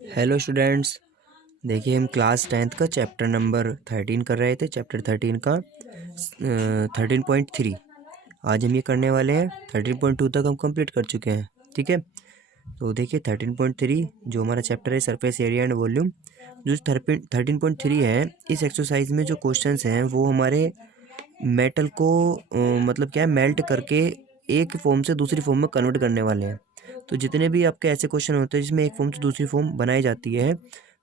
Hello students. देखिए हम class 10th का चैप्टर नंबर 13 कर रहे थे। चैप्टर 13 का 13.3 आज हम ये करने वाले हैं। 13.2 तक हम कंप्लीट कर चुके हैं। ठीक है, तो देखिए 13.3 जो हमारा चैप्टर है सरफेस एरिया एंड वॉल्यूम, जो 13.3 है, इस एक्सरसाइज में जो क्वेश्चंस हैं वो हमारे मेटल को मतलब क्या है, मेल्ट करके एक फॉर्म से दूसरी फॉर्म में कन्वर्ट करने वाले हैं। तो जितने भी आपके ऐसे क्वेश्चन होते हैं जिसमें एक फॉर्म से दूसरी फॉर्म बनाई जाती है,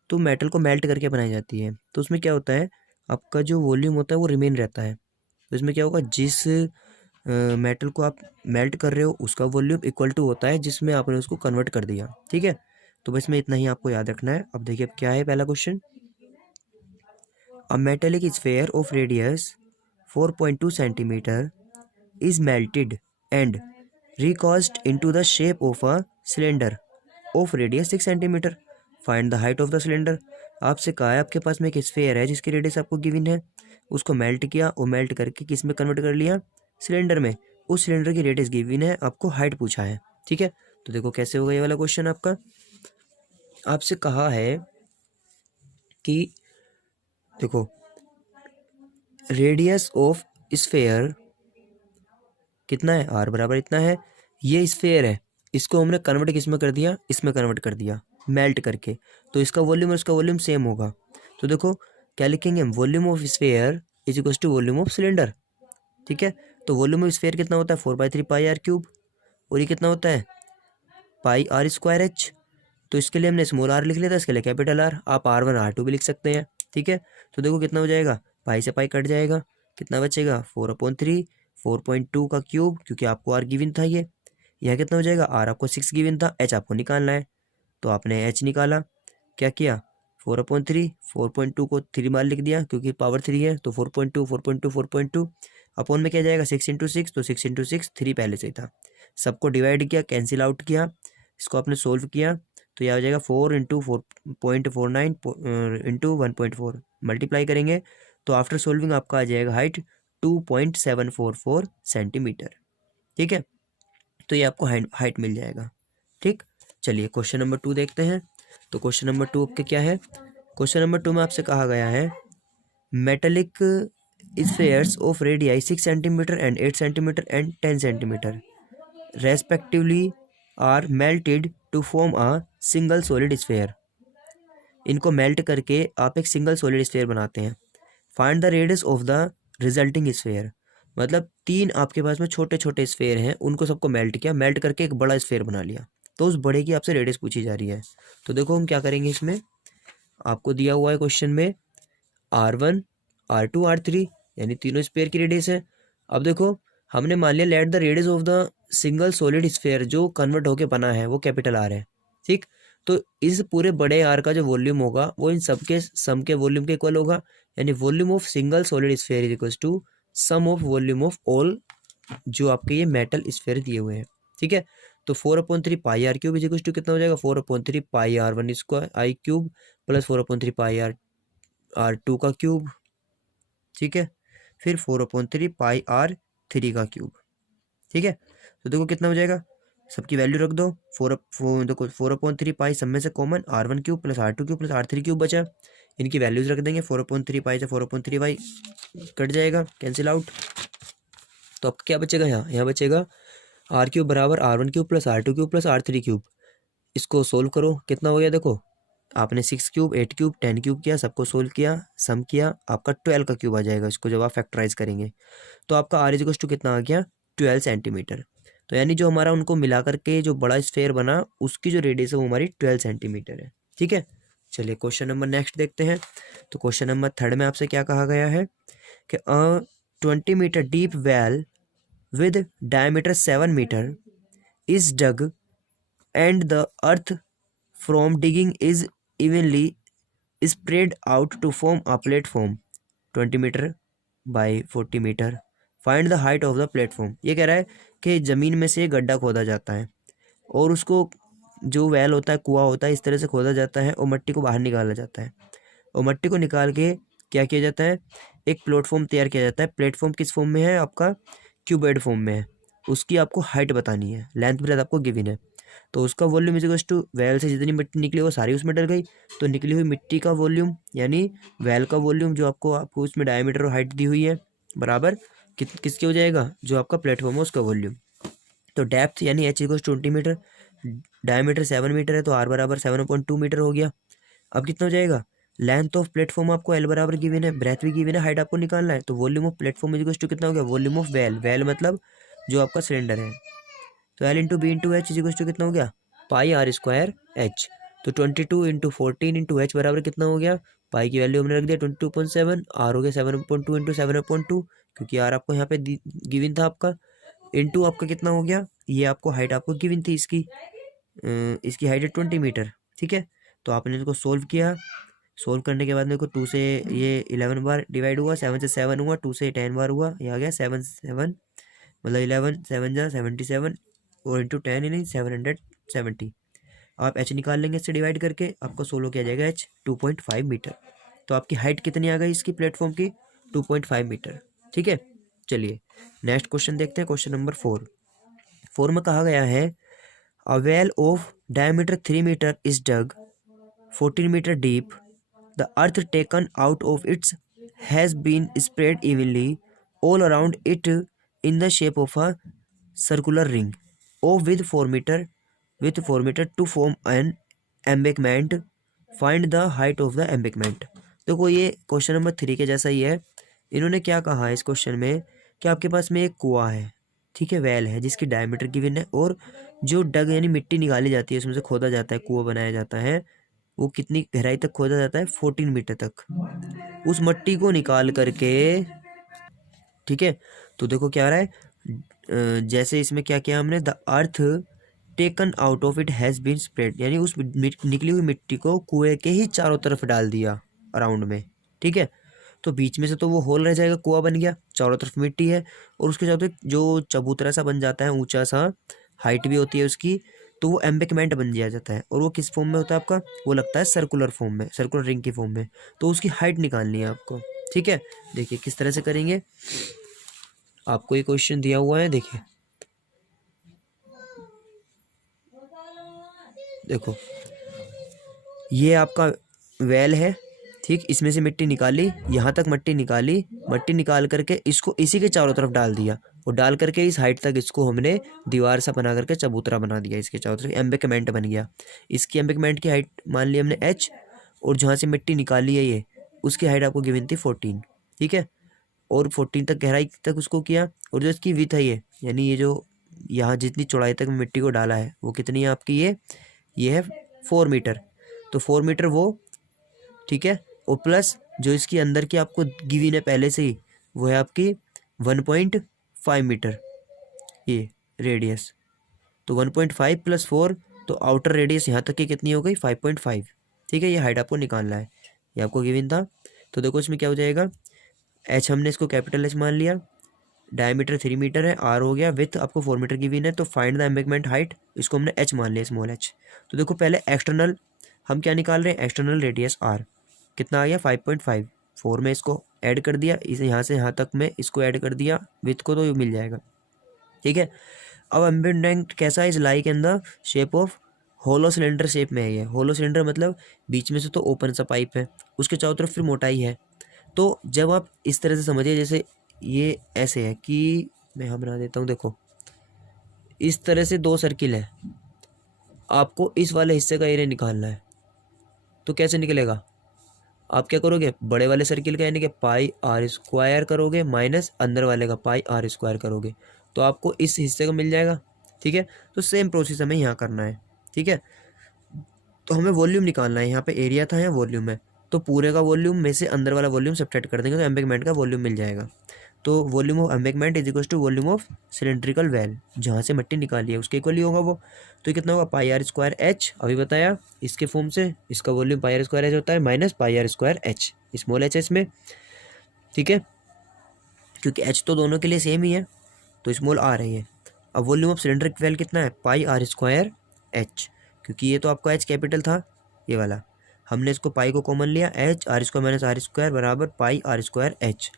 तो मेटल को मेल्ट करके बनाई जाती है, तो उसमें क्या होता है, आपका जो वॉल्यूम होता है वो रिमेन रहता है। तो इसमें क्या होगा, जिस मेटल को आप मेल्ट कर रहे हो उसका वॉल्यूम इक्वल टू होता है जिसमें आपने उसको कन्वर्ट कर दिया। ठीक है, तो बस में इतना ही आपको याद रखना है। अब देखिए अब क्या है पहला question. A metallic sphere of radius 4.2 centimeter is melted and recast into the shape of a cylinder of radius 6 centimeter. Find the height of the cylinder. आपसे कहा है आपके पास में एक स्फेयर है जिसकी रेडियस आपको गिवन है, उसको मेल्ट किया और मेल्ट करके किस में कन्वर्ट कर लिया, सिलेंडर में। उस सिलेंडर की रेडियस गिवन है, आपको हाइट पूछा है। ठीक है, तो देखो कैसे होगा ये वाला क्वेश्चन आपका। आपसे कहा है कि देखो रेडियस ऑफ स्फेयर कितना है, आर बराबर इतना है। ये स्फेयर है, इसको हमने कन्वर्ट किस में कर दिया, इसमें कन्वर्ट कर दिया मेल्ट करके, तो इसका वॉल्यूम और इसका वॉल्यूम सेम होगा। तो देखो क्या लिखेंगे हम, volume of sphere is equal to volume of cylinder. ठीक है, तो वॉल्यूम ऑफ स्फेयर कितना होता है, 4/3 पाई आर क्यूब, और ये कितना होता है, पाई आर स्क्वायर एच। तो इसके लिए हमने स्मॉल आर लिख लिया था, इसके लिए कैपिटल आर, आप R1 R2 भी लिख सकते हैं। ठीक है, तो देखो कितना हो जाएगा, पाई से पाई कट जाएगा, कितना बचेगा 4/3, 4.2 का क्यूब, क्योंकि आपको आर गिवन था ये। यह कितना हो जाएगा, आर आपको 6 गिवन था, एच आपको निकालना है, तो आपने एच निकाला। क्या किया, 4/3, 4.2 को 3 बार लिख दिया क्योंकि पावर 3 है, तो 4.2 4.2 4.2 अपॉन में क्या जाएगा 6 × 6, तो 6 × 6 3 पहले से ही था, सबको डिवाइड किया, कैंसिल आउट किया, इसको आपने सोल्व किया, तो यह हो जाएगा 4 × 4.49 इंटू 1.4 मल्टीप्लाई करेंगे, तो आफ्टर सोल्विंग आपका आ जाएगा हाइट 2.744 सेंटीमीटर। ठीक है, तो ये आपको हाइट मिल जाएगा। ठीक, चलिए क्वेश्चन नंबर 2 देखते हैं। तो क्वेश्चन नंबर 2 आपके क्या है, क्वेश्चन नंबर 2 में आपसे कहा गया है metallic spheres of radii 6 centimetre and 8 centimetre and 10 centimetre respectively are melted to form a single solid sphere. इनको मेल्ट करके आप एक सिंगल सॉलिड स्फेयर बनाते हैं। Find the radius of the resulting sphere, मतलब 3 आपके पास में छोटे छोटे स्फेयर हैं, उनको सबको मेल्ट किया, मेल्ट करके एक बड़ा स्फेयर बना लिया, तो उस बड़े की आपसे रेडियस पूछी जा रही है। तो देखो हम क्या करेंगे, इसमें आपको दिया हुआ है क्वेश्चन में R1 R2 R3 यानी तीनों स्फेयर की रेडियस है। अब देखो हमने मान लिया let the radius of the single solid sphere जो कन्वर्ट होके बना है वो कैपिटल आर है। ठीक, तो इस पूरे बड़े आर का जो वॉल्यूम होगा वो इन सबके सम के वॉल्यूम के इक्वल होगा, यानी volume of single solid sphere is equal to sum of volume of all जो आपके ये मेटल स्फेयर दिए हुए हैं। ठीक है, तो 4/3 pi R cube is equal to कितना हो जाएगा, 4/3 pi R1 square I cube plus 4/3 pi R2 का क्यूब। ठीक है, फिर 4/3 पाई R3 का क्यूब। ठीक है, तो देखो कितना हो जाएगा, सबकी वैल्यू रख दो, देखो 4/3 पाई सब में से common R1 cube plus R2 cube plus R3 cube बचा, इनकी वैल्यूज रख देंगे, 4/3 पाई से 4/3 पाई कट जाएगा, कैंसिल आउट, तो अब क्या बचेगा, यहाँ बचेगा आर क्यूब बराबर R1 cube plus R2 cube plus R3 cube. इसको सोल्व करो, कितना हो गया, देखो आपने 6 क्यूब 8 क्यूब 10 क्यूब किया, सबको सोल्व किया, सम किया, आपका 12 का क्यूब आ जाएगा इसको जब आप फैक्टराइज करेंगे, तो आपका आर इज इक्वल टू कितना आ गया 12 सेंटीमीटर। तो यानी जो हमारा उनको मिला करके जो बड़ा स्फेयर बना उसकी जो रेडियस है वो हमारी 12 सेंटीमीटर है। ठीक है, चलिए क्वेश्चन नंबर नेक्स्ट देखते हैं। तो क्वेश्चन नंबर 3 में आपसे क्या कहा गया है कि 20 metre deep well with diameter 7 metre is dug and the earth from digging is evenly spread out to form a platform 20 metre by 40 metre. Find the height of the platform. ये कह रहा है कि ज़मीन में से गड्ढा खोदा जाता है और उसको जो वेल होता है, कुआं होता है, इस तरह से खोदा जाता है और मट्टी को बाहर निकाला जाता है, और मट्टी को निकाल के क्या किया जाता है, एक प्लेटफॉर्म तैयार किया जाता है। प्लेटफॉर्म किस फॉर्म में है, आपका क्यूबॉइड फॉर्म में है, उसकी आपको हाइट बतानी है, लेंथ ब्रेथ आपको गिवन है। तो उसका वॉल्यूम इज टू वेल से जितनी मिट्टी निकली वो सारी उसमें डल गई। तो निकली हुई मिट्टी का वॉल्यूम यानी वेल का वॉल्यूम जो आपको उसमें डायमीटर और हाइट दी हुई है बराबर किसके हो जाएगा, जो आपका प्लेटफॉर्म है उसका वॉल्यूम। तो डेप्थ यानी H equal 20 metre, diameter 7 metre है तो आर बराबर 7.2 मीटर हो गया। अब कितना हो जाएगा, लेंथ ऑफ प्लेटफॉर्म आपको एल बराबर गिवन है, ब्रेथ भी गिवन है, हाइट आपको निकालना है। तो volume of platform is equal to कितना हो गया, वॉल्यूम ऑफ वेल, वेल मतलब जो आपका सिलेंडर है। तो L into B into H is equal to कितना हो गया, पाई आर स्क्वायर एच। तो 22 इंटू 14 इंटू एच बराबर कितना हो गया, पाई की वैल्यू हमने रख दिया 22.7, आर हो गया 7.2 इंटू 7.2 क्योंकि आर आपको यहाँ पे गिवन था आपका, इंटू आपका कितना हो गया, ये आपको हाइट आपको गिवन थी इसकी हाइट है 20 मीटर। ठीक है, तो आपने इसको सोल्व किया, सोल्व करने के बाद मेरे को 2 से ये 11 बार डिवाइड हुआ, 7 से 7 हुआ, 2 से 10 बार हुआ, ये आ गया 7 7 मतलब 11 7 जा 77 और इंटू 10 यानी 770। आप एच निकाल लेंगे इससे डिवाइड करके, आपको सोल्व किया जाएगा एच 2.5 मीटर। तो आपकी हाइट कितनी आ गई इसकी प्लेटफॉर्म की, 2.5 मीटर। ठीक है, चलिए नेक्स्ट क्वेश्चन देखते हैं, क्वेश्चन नंबर 4 में कहा गया है a well of diameter 3 metre is dug 14 metre deep, the earth taken out of it has been spread evenly all around it in the shape of a circular ring of with 4 meter to form an embankment. Find the height of the embankment. देखो ये question number 3 के जैसा ही है। इन्होंने क्या कहा है इस क्वेश्चन में कि आपके पास में एक कुआं है, ठीक है, वेल है जिसकी डायमीटर गिवन है, और जो डग यानी मिट्टी निकाली जाती है उसमें से खोदा जाता है, कुआं बनाया जाता है, वो कितनी गहराई तक खोदा जाता है, 14 मीटर तक। उस मट्टी को निकाल करके, ठीक है, तो देखो क्या आ रहा है, जैसे इसमें क्या किया हमने, the earth taken out of it has been spread, यानी उस निकली हुई मिट्टी को कुएं के ही चारों तरफ डाल दिया अराउंड में। ठीक है, तो बीच में से तो वो होल रह जाएगा, कुआं बन गया, चारों तरफ मिट्टी है, और उसके साथ जो चबूतरा सा बन जाता है, ऊंचा सा, हाइट भी होती है उसकी, तो वो एम्बेकमेंट बन दिया जाता है। और वो किस फॉर्म में होता है आपका, वो लगता है सर्कुलर फॉर्म में, सर्कुलर रिंग की फॉर्म में। तो उसकी हाइट निकालनी है आपको। ठीक है, देखिए किस तरह से करेंगे, आपको ये क्वेश्चन दिया हुआ है, देखिए देखो ये आपका वेल है, ठीक, इसमें से मिट्टी निकाली, यहाँ तक मिट्टी निकाली, मिट्टी निकाल करके इसको इसी के चारों तरफ डाल दिया, और डाल करके इस हाइट तक इसको हमने दीवार सा बना करके चबूतरा बना दिया, इसके चारों तरफ एम्बेकमेंट बन गया। इसकी एम्बेकमेंट की हाइट मान ली हमने एच, और जहाँ से मिट्टी निकाली है ये, उसकी हाइट आपको गिवन थी 14। ठीक है, और 14 तक गहराई तक उसको किया, और जो इसकी विथ है ये, यानी ये जो यहाँ जितनी चौड़ाई तक मिट्टी को डाला है वो कितनी है आपकी, ये है 4 मीटर। तो 4 मीटर वो, ठीक है, और प्लस जो इसकी अंदर की आपको गिवन है पहले से ही, वो है आपकी 1.5 मीटर ये रेडियस। तो 1.5 प्लस 4, तो आउटर रेडियस यहाँ तक की कितनी हो गई, 5.5। ठीक है, ये हाइट आपको निकालना है, ये आपको गिवन था। तो देखो इसमें क्या हो जाएगा, एच हमने इसको कैपिटल एच मान लिया, डायमीटर 3 मीटर है, आर हो गया, विथ आपको 4 मीटर गिवन है, तो फाइंड द एम्बैंकमेंट हाइट, इसको हमने एच मान लिया, स्मॉल एच। तो देखो पहले एक्सटर्नल हम क्या निकाल रहे हैं, एक्सटर्नल रेडियस आर कितना आ गया 5.5, 4 में इसको ऐड कर दिया, इसे यहाँ से यहाँ तक में इसको ऐड कर दिया विथ को, तो ये मिल जाएगा। ठीक है, अब एम्बेंडेंट कैसा है, is like in the shape of hollow cylinder shape में है ये। होलो सिलेंडर मतलब बीच में से तो ओपन सा पाइप है, उसके चारों तरफ फिर मोटाई है। तो जब आप इस तरह से समझिए, जैसे ये ऐसे है कि मैं यहाँ बना देता हूँ, देखो इस तरह से 2 सर्किल है, आपको इस वाले हिस्से का एरिया निकालना है। तो कैसे निकलेगा, आप क्या करोगे, बड़े वाले सर्किल का यानी कि पाई आर स्क्वायर करोगे, माइनस अंदर वाले का पाई आर स्क्वायर करोगे, तो आपको इस हिस्से का मिल जाएगा। ठीक है, तो सेम प्रोसेस हमें यहाँ करना है। ठीक है, तो हमें वॉल्यूम निकालना है, यहाँ पे एरिया था, यहाँ वॉल्यूम है, तो पूरे का वॉल्यूम में से अंदर वाला वॉल्यूम सब्ट्रैक्ट कर देंगे, तो एम्बैंकमेंट का वॉल्यूम मिल जाएगा। तो volume of embankment is equal to volume of cylindrical well, जहाँ से मिट्टी निकाली है उसके इक्वल ही होगा वो। तो कितना होगा, पाई आर स्क्वायर एच, अभी बताया इसके फॉर्म से, इसका volume pi R square H होता है, minus pi R square H, small H इसमें। ठीक है, क्योंकि एच तो दोनों के लिए सेम ही है, तो स्मॉल आ रही है। अब वॉल्यूम ऑफ सिलेंड्रिक वेल कितना है, पाई आर स्क्वायर एच, क्योंकि ये तो आपका एच कैपिटल था ये वाला, हमने इसको पाई को कॉमन लिया, H R square minus R square बराबर पाई आर स्क्वायर एच।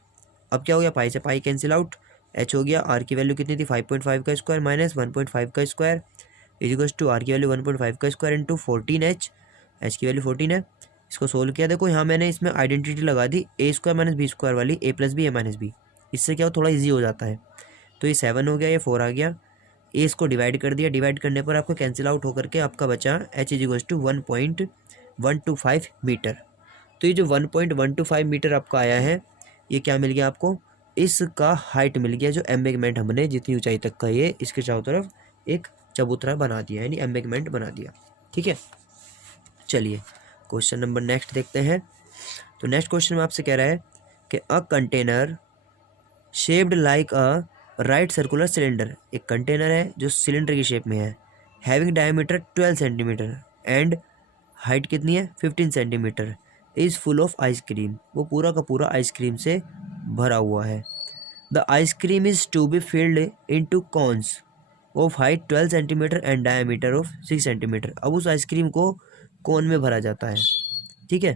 अब क्या हो गया, पाई से पाई कैंसिल आउट, एच हो गया, आर की वैल्यू कितनी थी 5.5 का स्क्वायर माइनस 1.5 का square, is equal to R की वैल्यू 1.5 का स्क्वायर इंटू 14h, एच की वैल्यू 14 है। इसको सोल्व किया, देखो यहाँ मैंने इसमें आइडेंटिटी लगा दी ए स्क्वायर माइनस बी स्क्वायर वाली, ए प्लस बी ए माइनस बी। इससे क्या हो, थोड़ा ईजी हो जाता है। तो ये 7 हो गया, ये 4 आ गया। ए इसको डिवाइड कर दिया, डिवाइड करने पर आपको कैंसिल आउट होकर के आपका बचा H is equal to 1.125 metre. तो ये जो 1.125 मीटर आपका आया है, ये क्या मिल गया आपको, इसका हाइट मिल गया, जो एम्बैंकमेंट हमने जितनी ऊंचाई तक का ये इसके चारों तरफ एक चबूतरा बना दिया, यानी एम्बैंकमेंट बना दिया। ठीक है, चलिए क्वेश्चन नंबर नेक्स्ट देखते हैं। तो नेक्स्ट क्वेश्चन में आपसे कह रहा है कि a container shaped like a right circular cylinder, एक कंटेनर है जो सिलेंडर की शेप में है, having diameter 12 centimetre and height कितनी है 15 centimetre, is full of ice cream, वो पूरा का पूरा आइसक्रीम से भरा हुआ है। The ice cream is to be filled into cones of height 12 centimetre and diameter of 6 centimetre. अब उस आइसक्रीम को कोन में भरा जाता है। ठीक है,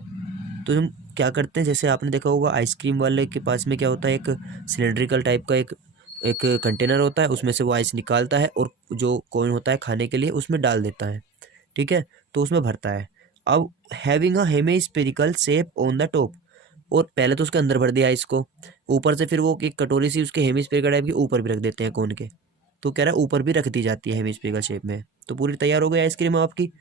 तो हम क्या करते हैं, जैसे आपने देखा होगा आइसक्रीम वाले के पास में क्या होता है, एक सिलेंड्रिकल टाइप का एक कंटेनर होता है, उसमें से वो आइस निकालता है और जो कोन होता है खाने के लिए उसमें डाल देता है। ठीक है, तो उसमें भरता है। अब having a hemispherical shape on the top, और पहले तो उसके अंदर भर दिया इसको, ऊपर से फिर वो एक कटोरी सी उसके हेमिस्फेरिकल टाइप की ऊपर भी रख देते हैं कोन के। तो कह रहा है ऊपर भी रख दी जाती है हेमिस्फेरिकल शेप में। तो पूरी तैयार हो गई आइसक्रीम आपकी।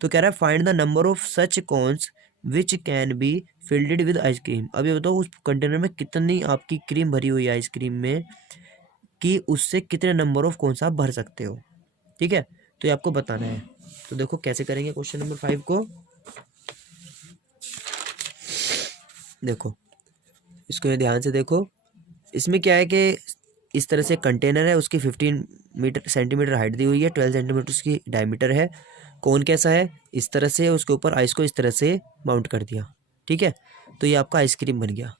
तो कह रहा है find the number of such cons which can be fielded with ice cream. अब ये बताओ उस कंटेनर में कितनी आपकी क्रीम भरी हुई है आइसक्रीम में, कि उससे कितने नंबर ऑफ कॉन्स आप भर सकते हो। ठीक है, तो ये आपको बताना है। तो देखो कैसे करेंगे क्वेश्चन नंबर 5 को। देखो इसको ये ध्यान से देखो, इसमें क्या है कि इस तरह से कंटेनर है, उसकी 15 सेंटीमीटर हाइट दी हुई है, 12 सेंटीमीटर उसकी डायमीटर है। कौन कैसा है, इस तरह से उसके ऊपर आइस को इस तरह से माउंट कर दिया। ठीक है, तो ये आपका आइसक्रीम बन गया।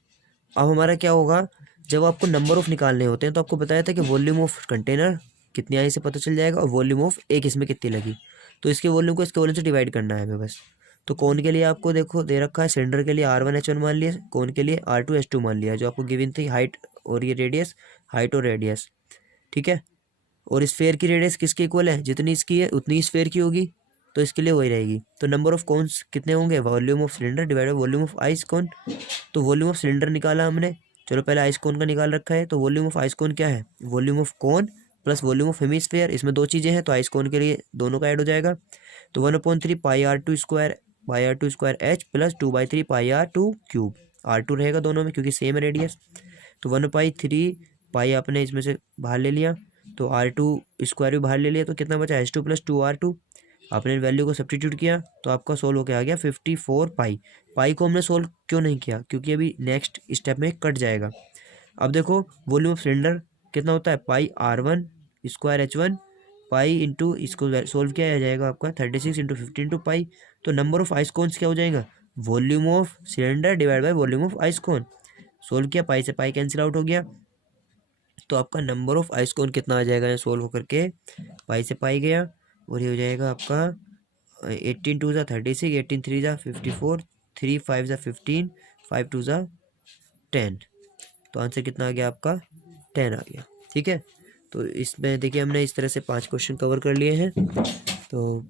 अब हमारा क्या होगा, जब आपको नंबर ऑफ निकालने होते हैं तो आपको बताया था कि वॉल्यूम ऑफ कंटेनर कितनी आई से पता चल जाएगा, और वॉल्यूम ऑफ एक इसमें कितनी लगी। तो इसके वॉल्यूम को इसके वॉल्यूम से डिवाइड करना है हमें बस। तो कौन के लिए आपको देखो दे रखा है, सिलेंडर के लिए R1H1 मान लिया, कौन के लिए R2H2 मान लिया, जो आपको गिवन थी हाइट और ये रेडियस, हाइट और रेडियस। ठीक है, और स्फेयर की रेडियस किसके इक्वल है, जितनी इसकी है उतनी स्फेयर की होगी, तो इसके लिए वही रहेगी। तो नंबर ऑफ कॉन्स कितने होंगे, volume of cylinder divide by volume of ice cone. तो वॉल्यूम ऑफ सिलेंडर निकाला हमने, चलो पहले आइस कॉन का निकाल रखा है। तो वॉल्यूम ऑफ आइस कॉन क्या है, volume of cone plus volume of hemisphere, इसमें दो चीज़ें हैं तो आइस कॉन के लिए दोनों का ऐड हो जाएगा। तो 1/3 पाई R2 स्क्वायर H प्लस 2/3 पाई R2 क्यूब, R2 रहेगा दोनों में क्योंकि सेम है रेडियस। तो 1/3 पाई आपने इसमें से बाहर ले लिया, तो R2 स्क्वायर भी बाहर ले लिया, तो कितना बचा H2 प्लस 2R2। आपने वैल्यू को सब्स्टिट्यूट किया तो आपका सोल्व होकर आ गया 54 पाई। पाई को हमने सोल्व क्यों नहीं किया, क्योंकि अभी नेक्स्ट स्टेप में कट जाएगा। अब देखो वॉल्यूम ऑफ सिलेंडर कितना होता है, पाई R1 square H1 pi into, इसको सोल्व किया जाएगा आपका 36 इंटू 15 इंटू पाई। तो नंबर ऑफ आइस कॉन्स क्या हो जाएगा, volume of cylinder divide by volume of ice cone. Solve किया, पाई से पाई कैंसिल आउट हो गया, तो आपका नंबर ऑफ आइस कॉन कितना आ जाएगा, सोल्व होकर के पाई से पाई गया, और ये हो जाएगा आपका 18 2 ज़ा 36, 18 3 ज़ा 54, 3 5 ज़ा 15, 5 2 ज़ा 10। तो आंसर कितना आ गया आपका 10 आ गया। ठीक है, तो इसमें देखिए हमने इस तरह से 5 क्वेश्चन कवर कर लिए हैं। तो